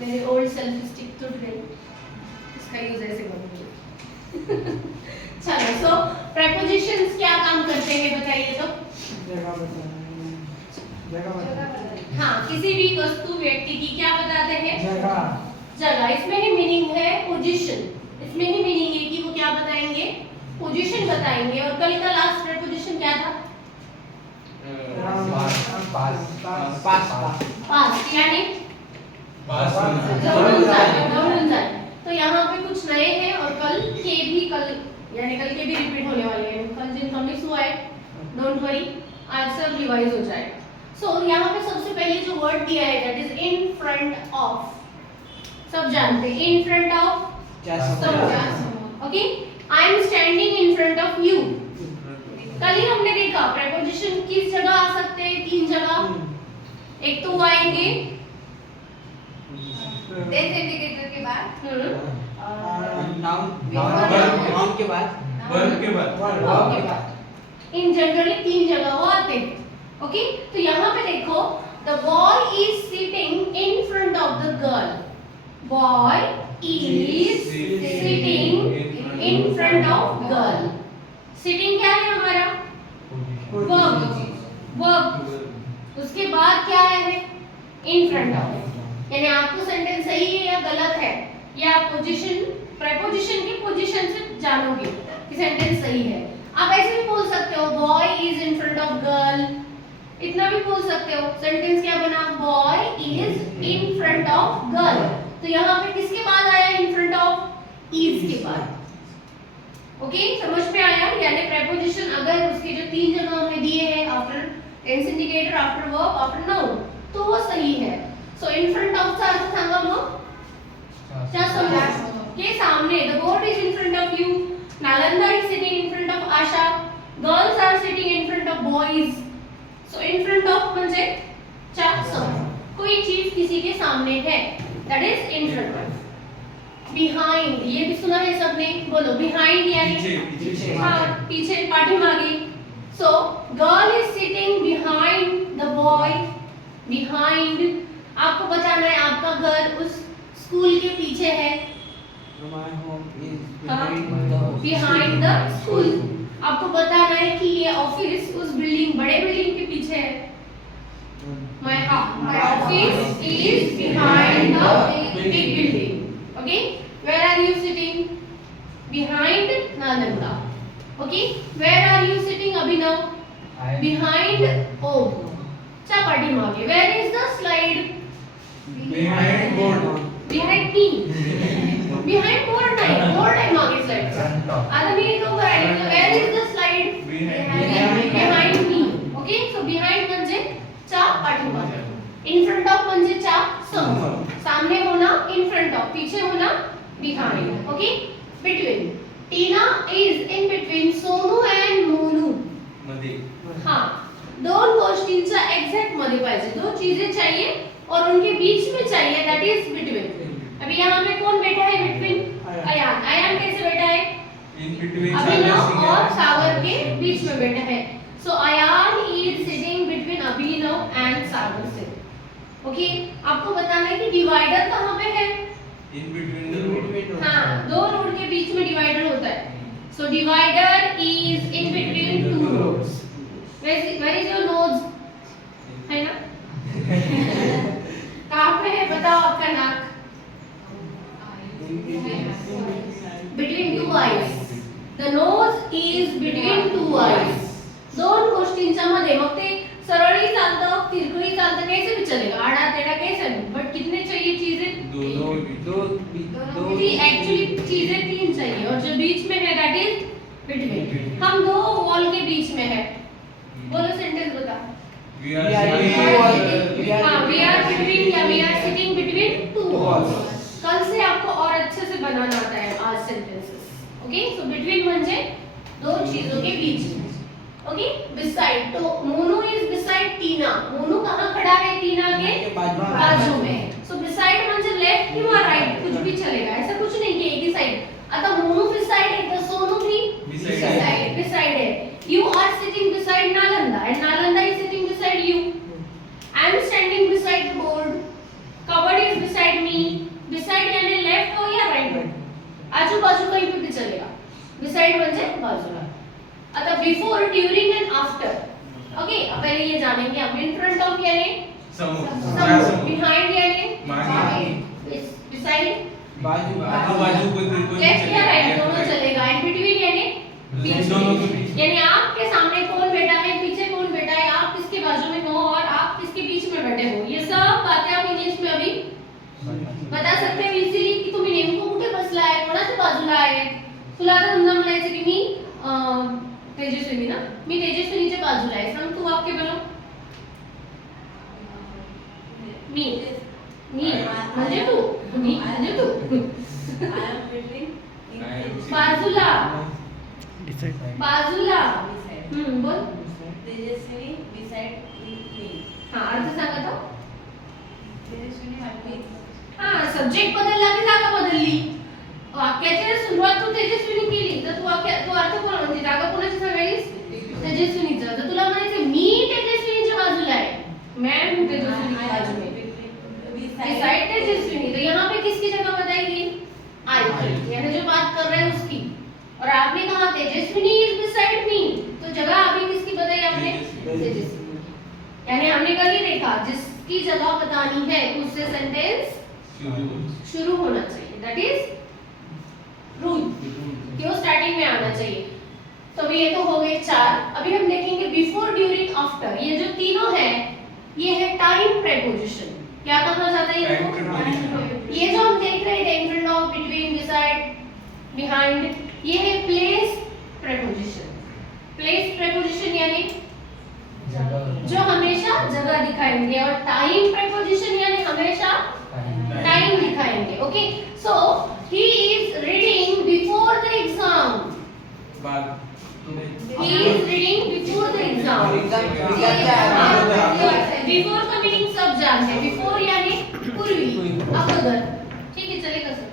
मेरी old selfie stick टूट गई, इसका यूज ऐसे करूंगी। चलो, सो प्रेपोजिशंस क्या काम करते हैं बताइए तो? हाँ, किसी भी वस्तु व्यक्ति की क्या बताते हैं? जगह। इसमें ही मीनिंग है पोजीशन, इसमें ही मीनिंग है कि वो क्या बताएंगे? पोजीशन बताएंगे। और कल का लास्ट प्रेपोजिशन क्या था? पास्ट, यानी तो यहाँ पे कुछ नए हैं और कल के भी रिपीट होने वाले हैं। कल जिनका मिस हुआ है डोंट वरी, आज सब रिवाइज हो जाएगा। सो यहाँ पे सबसे पहले जो वर्ड दिया है that is in front of, सब जानते हैं इन front of, okay. I am standing in front of you. कल ही हमने देखा प्रेपोजिशन किस जगह आ सकते हैं? 3 जगह। एक तो वो आएंगे देश इंडिकेटर के बाद, नाउन के बाद, वर्ब के बाद। इन जनरली 3 जगह वो आते हैं, ओके। तो यहाँ पे देखो, the boy is sitting in front of the girl. Boy is sitting in front of girl. Sitting क्या है हमारा? वर्ब। उसके बाद क्या है? इन फ्रंट ऑफ। यानी आपको सेंटेंस सही है या गलत है, या आप पोजीशन, प्रेपोजिशन की पोजीशन से जानोगे कि सेंटेंस सही है। आप ऐसे भी बोल सकते हो boy is in front of girl, इतना भी बोल सकते हो। सेंटेंस क्या बना? Boy is in front of girl. तो यहाँ पे किसके बाद आया इन फ्रंट ऑफ? इज के बाद। ओके, समझ में आया? यानी प्रेपोजिशन अगर उसके जो 3 जगह हमने दिए हैं, after tense indicator, after verb, after noun, तो वो सही है। सो इन फ्रंट ऑफ चा अर्थ सांगा मग च्या समोर, के सामने। The board is in front of you, Nalanda is sitting in front of Asha, girls are sitting in front of boys. So in front of म्हणजे च्या समोर, कोई चीज किसी के सामने है, that is in front of. Behind, ये भी सुना है सबने, बोलो बिहाइंड यानी पीछे। हाँ, पीछे, पाठीमागे। So girl is sitting behind the boy. Behind, आपको बताना है आपका घर उस स्कूल के पीछे है। Behind the school. आपको बताना है कि ये ऑफिस उस बिल्डिंग, बड़े बिल्डिंग के पीछे है। My office is behind the big building. Okay, where are you sitting? Behind Nalanda. Okay, where are you sitting Abhinav? Behind Om. चा पाठीमागे. Where is the slide? Behind board. Behind me. Behind board नाही, board आहे मागे slide. आता मी तो करायला. Where is the slide? Behind me. Okay, so behind म्हणजे चा पाठीमागे. In front of म्हणजे च्या समोर. सामने होना in front of, पीछे होना behind. Okay, between. Tina is in between Sonu and Monu. मध्ये. हाँ, दोन गोष्टींचा एग्जैक्ट मध्ये पाहिजे, दो चीजें चाहिए और उनके बीच में चाहिए, दैट इज बिटवीन। अभी यहाँ पे कौन बैठा है बिटवीन? अयान। अयान कैसे बैठा है? In between अभिनव और सागर के बीच में बैठा है। So Ayaan is sitting between Abhinav and Sagar से। ओके, आपको बताना है कि डिवाइडर कहाँ पे है? In between the road. हाँ, दो रोड के बीच में डिवाइडर होता है। So divider is in between two roads. Where is your nose? है ना? कहाँ पे है बताओ आपका नाक? Between two eyes. The nose is between two eyes. दोन गोष्टींच्या मध्ये, मग ते सरळही चालतं, तिरकही चालतं, कैसे भी चलेगा, आड़ा टेढ़ा कैसे भी, बट कितने चाहिए चीजें? दो एक्चुअली चीजें 3 चाहिए और जो बीच में है दैट इज बिटवीन। हम दो वॉल के बीच में है। बोलो सेंटेंस बता। We are sitting. हाँ, we are between या we are sitting between two walls. कल से आपको और अच्छे से बनाना आता है आज सेंटेंसेस। ओके, सो बिटवीन म्हणजे दो चीजों के बीच में। ओके, बिसाइड, तो मोनू इज बिसाइड टीना। मोनू कहाँ खड़ा है? टीना के बाजू में। सो बिसाइड म्हणजे लेफ्ट किंवा राइट, कुछ भी चलेगा, ऐसा कुछ नहीं कि एक ही साइड। आता मोनू बिसाइड है तो सोनू भी बिसाइड है। You are sitting beside Nalanda and Nalanda is sitting beside you. I am standing beside the board. Cupboard is beside me. During and after. Okay, अब पहले ये जानेंगे हम। इन फ्रंट ऑफ यानी समूह, बिहाइंड यानी मागे, बिसाइड, बाजू बाजू कोई लेफ्ट या राइट दोनों चलेगा। इन बिटवीन यानी दोनों के बीच। यानी आपके सामने कौन बैठा है, पीछे कौन बैठा है, आप किसके बाजू में हो और आप किसके बीच में बैठे हो, ये सब बातें आप इंग्लिश में अभी बता सकते हो इजीली की तुम्ही नेमकं कुठे बसलाय, कोणाच्या बाजूला आहे। तुला आता समजा म्हणायचं की मी तेजस्विनी ना, मी तेजस्विनीच्या बाजूला आहे, सांग तू वाक्य बनव। मी म्हणजे तू, मी म्हणजे तू, बाजूला बाजूला, बोल। Tejaswini beside me. हाँ, अर्थ सांगा तो। तेजस्विनी माझी हाँ, सब्जेक्ट बदलला की जागा बदलली। वाक्याची सुरुवात तू तेजस्विनी केली तर तू अर्थ कोण म्हणजे जागा कोणाची सांगायलीस, तेजस्विनीचा। तर तुला म्हणायचं मी तेजस्विनीच्या बाजूला आहे, मैं हूँ तेजस्विनी के बाजू में, beside तेजस्विनी। तो यहाँ पे किसकी जगह बताएगी, आई की, यानी जो बात कर रहे हैं उसकी। और आपने कहा तेजस्विनी इज बिसाइड मी, तो जगह अभी किसकी बताई आपने, तेजस्विनी। यानी हमने कल ही देखा जिसकी जगह बतानी है उससे सेंटेंस शुरू होना चाहिए, दैट इज रूल, क्यों स्टार्टिंग में आना चाहिए। तो अभी ये तो हो गए 4। अभी हम देखेंगे बिफोर, ड्यूरिंग, आफ्टर। ये जो तीनों है ये है टाइम प्रेपोजिशन। क्या करना चाहता है ये Time देखो? preposition। ये जो हम देख रहे हैं इन front of, between, beside, behind, ये है प्लेस प्रेपोजिशन। प्लेस प्रेपोजिशन यानी जो हमेशा जगह दिखाएंगे, और टाइम प्रेपोजिशन यानी हमेशा टाइम दिखाएंगे। Okay, so he is reading before the exam, he is reading before the exam। Before का मीनिंग सब जानते हैं, बिफोर यानी पूर्वी, अगोदर। ठीक है, चलेगा सर।